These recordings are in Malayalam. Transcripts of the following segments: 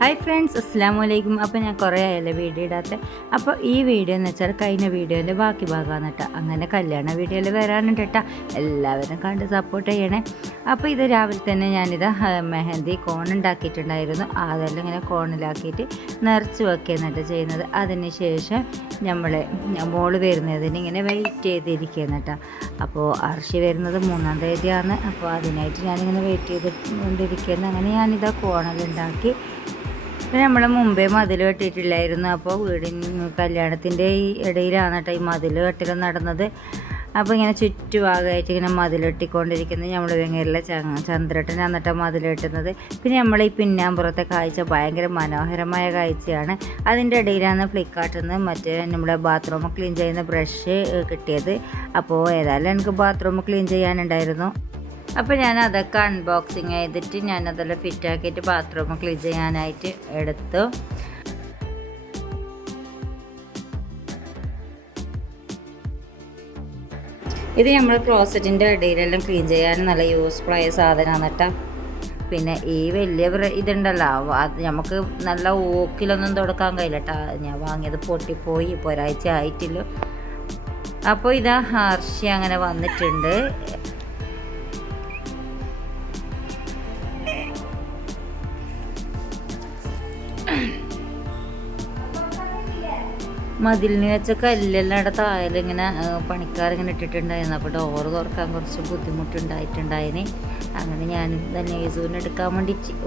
ഹായ് ഫ്രണ്ട്സ് അസ്സാം വലൈക്കും അപ്പോൾ ഞാൻ കുറേ ആയല്ലേ വീഡിയോ ഇടാത്ത. അപ്പോൾ ഈ വീഡിയോ എന്ന് വെച്ചാൽ കഴിഞ്ഞ വീഡിയോയിൽ ബാക്കി ഭാഗമാണ് കേട്ടോ അങ്ങനെ കല്യാണ വീഡിയോയിൽ വരാനുണ്ട് കേട്ടോ എല്ലാവരും കണ്ട് സപ്പോർട്ട് ചെയ്യണേ. അപ്പോൾ ഇത് രാവിലെ തന്നെ ഞാനിത് മെഹന്തി കോൺ ഉണ്ടാക്കിയിട്ടുണ്ടായിരുന്നു. അതെല്ലാം ഇങ്ങനെ കോണിലാക്കിയിട്ട് നിറച്ച് വെക്കുന്നുണ്ട് ചെയ്യുന്നത്. അതിനുശേഷം നമ്മൾ മോൾ വരുന്നതിന് ഇങ്ങനെ വെയിറ്റ് ചെയ്തിരിക്കുന്നു കേട്ടോ അപ്പോൾ അർഷി വരുന്നത് മൂന്നാം തീയതിയാണ്. അപ്പോൾ അതിനായിട്ട് ഞാനിങ്ങനെ വെയിറ്റ് ചെയ്തുകൊണ്ടിരിക്കുന്നു അങ്ങനെ ഞാനിതാ കോണലുണ്ടാക്കി പിന്നെ നമ്മൾ മുമ്പേ മതിൽ കെട്ടിയിട്ടില്ലായിരുന്നു. അപ്പോൾ വീടിന് കല്യാണത്തിന്റെ ഈ ഇടയിലാണ് കേട്ടോ ഈ മതിൽ കെട്ടൽ നടന്നത്. അപ്പോൾ ഇങ്ങനെ ചുറ്റുഭാഗമായിട്ട് ഇങ്ങനെ മതിൽ കെട്ടിക്കൊണ്ടിരിക്കുന്നത് നമ്മൾ വെങ്ങേരിലെ ചന്ദ്രട്ടൻ എന്നിട്ട് മതിൽ കെട്ടുന്നത്. പിന്നെ നമ്മൾ ഈ പിന്നാമ്പുറത്തെ കാഴ്ച ഭയങ്കര മനോഹരമായ കാഴ്ചയാണ്. അതിന്റെ ഇടയിലാണ് ഫ്ലിപ്കാർട്ടിൽ നിന്ന് മറ്റേ നമ്മുടെ ബാത്റൂം ക്ലീൻ ചെയ്യുന്ന ബ്രഷ് കിട്ടിയത്. അപ്പോൾ ഏതായാലും എനിക്ക് ബാത്റൂം ക്ലീൻ ചെയ്യാനുണ്ടായിരുന്നു. അപ്പോൾ ഞാൻ അതൊക്കെ അൺബോക്സിങ് ചെയ്തിട്ട് ഞാൻ അതെല്ലാം ഫിറ്റാക്കിയിട്ട് ബാത്റൂം ക്ലീൻ ചെയ്യാനായിട്ട് എടുത്തു. ഇത് നമ്മൾ ക്ലോസറ്റിന്റെ ഇടയിലെല്ലാം ക്ലീൻ ചെയ്യാൻ നല്ല യൂസ്ഫുൾ ആയ സാധനമാണ് കേട്ടോ. പിന്നെ ഈ വലിയ ഇതുണ്ടല്ലോ അത് നമുക്ക് നല്ല ഓക്കിലൊന്നും തുടക്കാൻ കഴിയില്ല കേട്ടോ ഞാൻ വാങ്ങിയത് പൊട്ടിപ്പോയി ഇപ്പോൾ ഒരാഴ്ച ആയിട്ടില്ല അപ്പോൾ ഇതാ ഹർഷി അങ്ങനെ വന്നിട്ടുണ്ട്. മതിലിന് വെച്ച കല്ലെല്ലാം അവിടെ താഴെയിങ്ങനെ പണിക്കാരിങ്ങനെ ഇട്ടിട്ടുണ്ടായിരുന്നു. അപ്പോൾ ഡോറ് തുറക്കാൻ കുറച്ച് ബുദ്ധിമുട്ടുണ്ടായിട്ടുണ്ടായിന്. അങ്ങനെ ഞാൻ തന്നെ യേസുവിനെ എടുക്കാൻ വേണ്ടി ചി-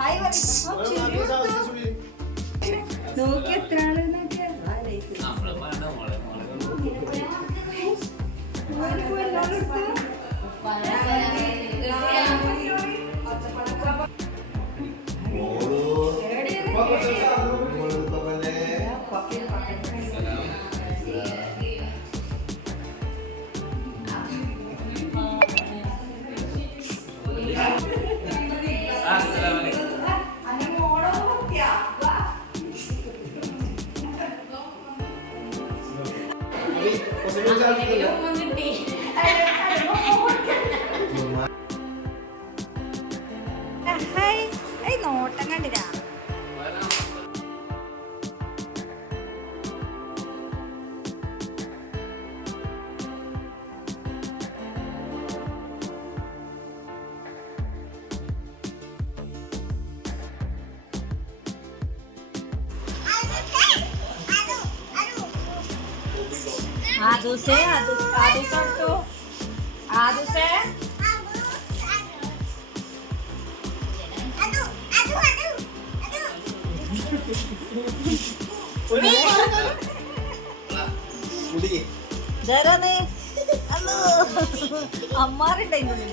ഓടിപ്പോയിട്ടുണ്ട് നോക്കി എത്ര ആൾ 안 돼요? ആദൂസേ ആദൂസ് ആദു ആദു ആദൂസേ. ആദു അല്ലോ. അമ്മാരുണ്ട് അതിന്റെ ഉള്ളിൽ